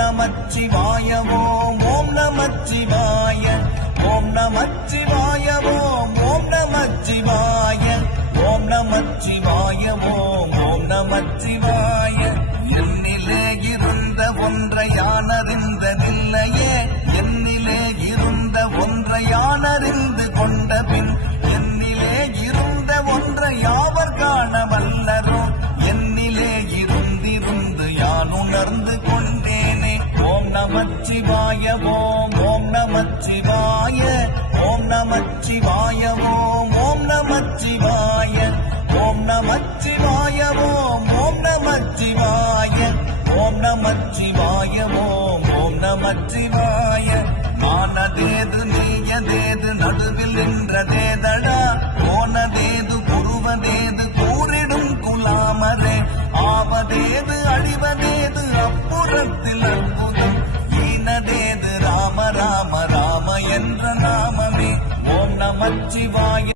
நமச்சிவாய ஓம் ஓம் நமச்சிவாய ஓம் நமச்சிவாய ஓம் ஓம் நமச்சிவாய ஓம் நமச்சிவாய ஓம் ஓம் நமச்சிவாய என்னிலே இருந்த ஒன்றை யானறிந்ததில்லையே என்னிலே இருந்த ஒன்றை யானறிந்து கொண்ட பின் என்னிலே இருந்த ஒன்றை யாவர் காண வல்லரோ என்னிலே இருந்திருந்து யான் உணர்ந்து கொண்டேனே ஓம் நமச்சிவாய ஓம் ஓம் நமச்சிவாய ஓம் நமச்சிவாய ஓம் ஓம் நமச்சிவாய ஓம் நமச்சிவாய ஓம் ஓம் நமச்சிவாய ஓம் நமச்சிவாய ஓம் ஓம் நமச்சிவாய ஆனதேது நீயதேது நடுவில் நின்றதேதடா போனதேது புருவதேது கூறிடும் குலாமரே ஆவதேது அழிவதேது அப்புறத்தில் அற்புதம் ஈனதேது ராம ராம ராம என்ற நாமமே ஓம் நமச்சிவாய